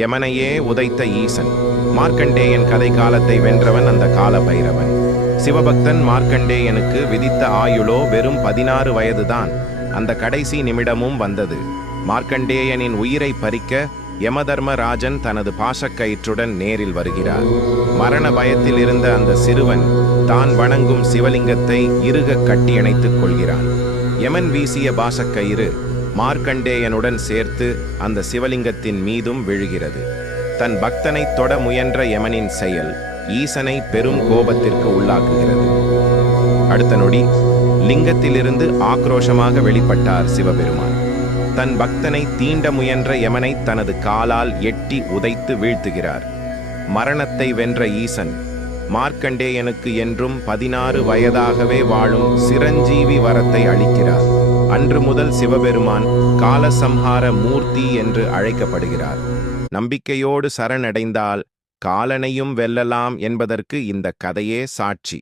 யமனையே உதைத்த ஈசன். மார்க்கண்டேயன் கதை காலத்தை வென்றவன் அந்த கால பைரவன். சிவபக்தன் மார்க்கண்டேயனுக்கு விதித்த ஆயுளோ வெறும் 16 வயதுதான். அந்த கடைசி நிமிடமும் வந்தது. மார்க்கண்டேயனின் உயிரை பறிக்க யமதர்மராஜன் தனது பாசக்கயிற்றுடன் நேரில் வருகிறார். மரண பயத்தில் இருந்த அந்த சிறுவன் தான் வணங்கும் சிவலிங்கத்தை இறுக கட்டியணைத்துக் கொள்கிறான். யமன் வீசிய பாசக்கயிறு மார்க்கண்டேயனுடன் சேர்த்து அந்த சிவலிங்கத்தின் மீதும் விழுகிறது. தன் பக்தனை தொட முயன்ற யமனின் செயல் ஈசனை பெரும் கோபத்திற்கு உள்ளாக்குகிறது. அடுத்த நொடி லிங்கத்திலிருந்து ஆக்ரோஷமாக வெளிப்பட்டார் சிவபெருமான். தன் பக்தனை தீண்ட முயன்ற யமனை தனது காலால் எட்டி உதைத்து வீழ்த்துகிறார். மரணத்தை வென்ற ஈசன் மார்க்கண்டேயனுக்கு என்றும் 16 வயதாகவே வாழும் சிரஞ்சீவி வரத்தை அளிக்கிறார். அன்று முதல் சிவபெருமான் காலசம்ஹார மூர்த்தி என்று அழைக்கப்படுகிறார். நம்பிக்கையோடு சரணடைந்தால் காலனையும் வெல்லலாம் என்பதற்கு இந்த கதையே சாட்சி.